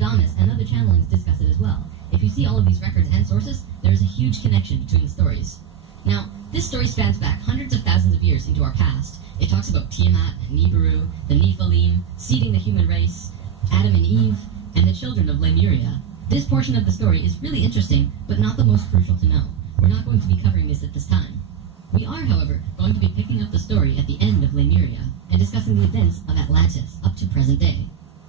Adonis and other channelings discuss it as well. If you see all of these records and sources, there is a huge connection between the stories. Now, this story spans back hundreds of thousands of years into our past. It talks about Tiamat, Nibiru, the Nephilim, seeding the human race, Adam and Eve, and the children of Lemuria. This portion of the story is really interesting, but not the most crucial to know. We're not going to be covering this at this time. We are, however, going to be picking up the story at the end of Lemuria and discussing the events of Atlantis up to present day.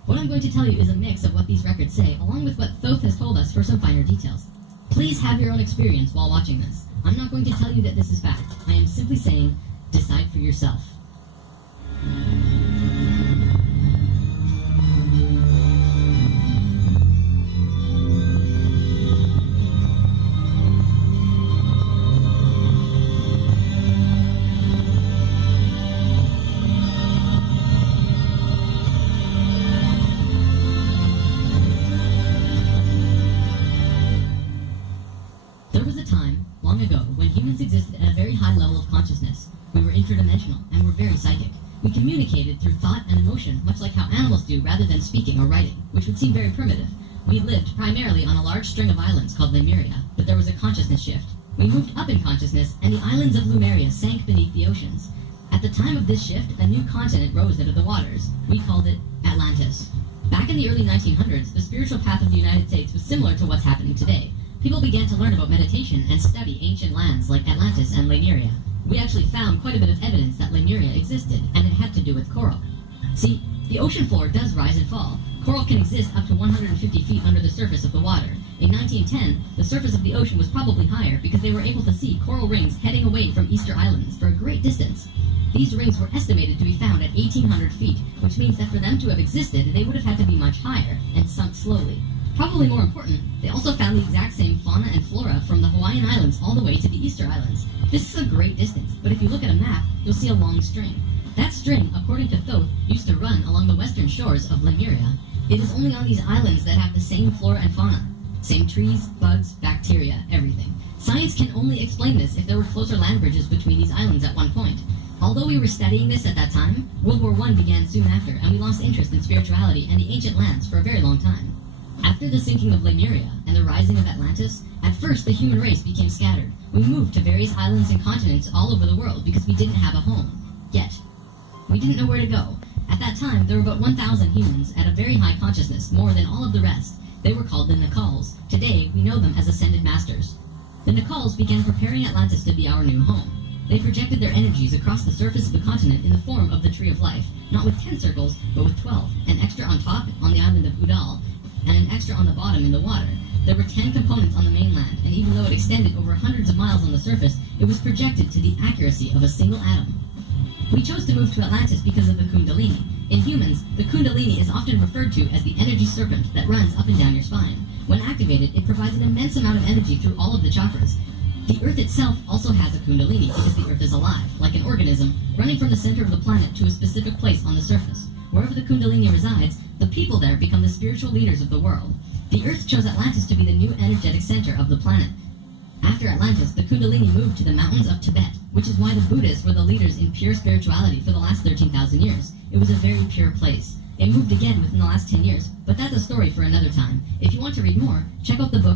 What I'm going to tell you is a mix of what these records say, along with what Thoth has told us for some finer details. Please have your own experience while watching this. I'm not going to tell you that this is fact. I am simply saying, decide for yourself. There was a time, long ago, when humans existed at a very high level of consciousness. We were interdimensional and were very psychic. We communicated through thought and emotion, much like how animals do rather than speaking or writing, which would seem very primitive. We lived primarily on a large string of islands called Lemuria, but there was a consciousness shift. We moved up in consciousness, and the islands of Lemuria sank beneath the oceans. At the time of this shift, a new continent rose out of the waters. We called it Atlantis. Back in the early 1900s, the spiritual path of the United States was similar to what's happening today. People began to learn about meditation and study ancient lands like Atlantis and Lemuria. We actually found quite a bit of evidence that Lemuria existed, and it had to do with coral. See, the ocean floor does rise and fall. Coral can exist up to 150 feet under the surface of the water. In 1910, the surface of the ocean was probably higher because they were able to see coral rings heading away from Easter Islands for a great distance. These rings were estimated to be found at 1,800 feet, which means that for them to have existed, they would have had to be much higher and sunk slowly. Probably more important, they also found the exact same fauna and flora from the Hawaiian Islands all the way to the Easter Islands. This is a great distance, but if you look at a map, you'll see a long string. That string, according to Thoth, used to run along the western shores of Lemuria. It is only on these islands that have the same flora and fauna. Same trees, bugs, bacteria, everything. Science can only explain this if there were closer land bridges between these islands at one point. Although we were studying this at that time, World War I began soon after, and we lost interest in spirituality and the ancient lands for a very long time. After the sinking of Lemuria and the rising of Atlantis, at first the human race became scattered. We moved to various islands and continents all over the world because we didn't have a home. Yet. We didn't know where to go. At that time, there were about 1,000 humans at a very high consciousness, more than all of the rest. They were called the Nacals. Today, we know them as Ascended Masters. The Nacals began preparing Atlantis to be our new home. They projected their energies across the surface of the continent in the form of the Tree of Life, not with 10 circles, but with 12, an extra on top on the island of Udal, and an extra on the bottom in the water. There were 10 components on the mainland, and even though it extended over hundreds of miles on the surface, it was projected to the accuracy of a single atom. We chose to move to Atlantis because of the Kundalini. In humans, the Kundalini is often referred to as the energy serpent that runs up and down your spine. When activated, it provides an immense amount of energy through all of the chakras. The Earth itself also has a Kundalini because the Earth is alive, like an organism, running from the center of the planet to a specific place on the surface. Wherever the Kundalini resides, the people there become the spiritual leaders of the world. The Earth chose Atlantis to be the new energetic center of the planet. After Atlantis, the Kundalini moved to the mountains of Tibet, which is why the Buddhists were the leaders in pure spirituality for the last 13,000 years. It was a very pure place. It moved again within the last 10 years, but that's a story for another time. If you want to read more, check out the book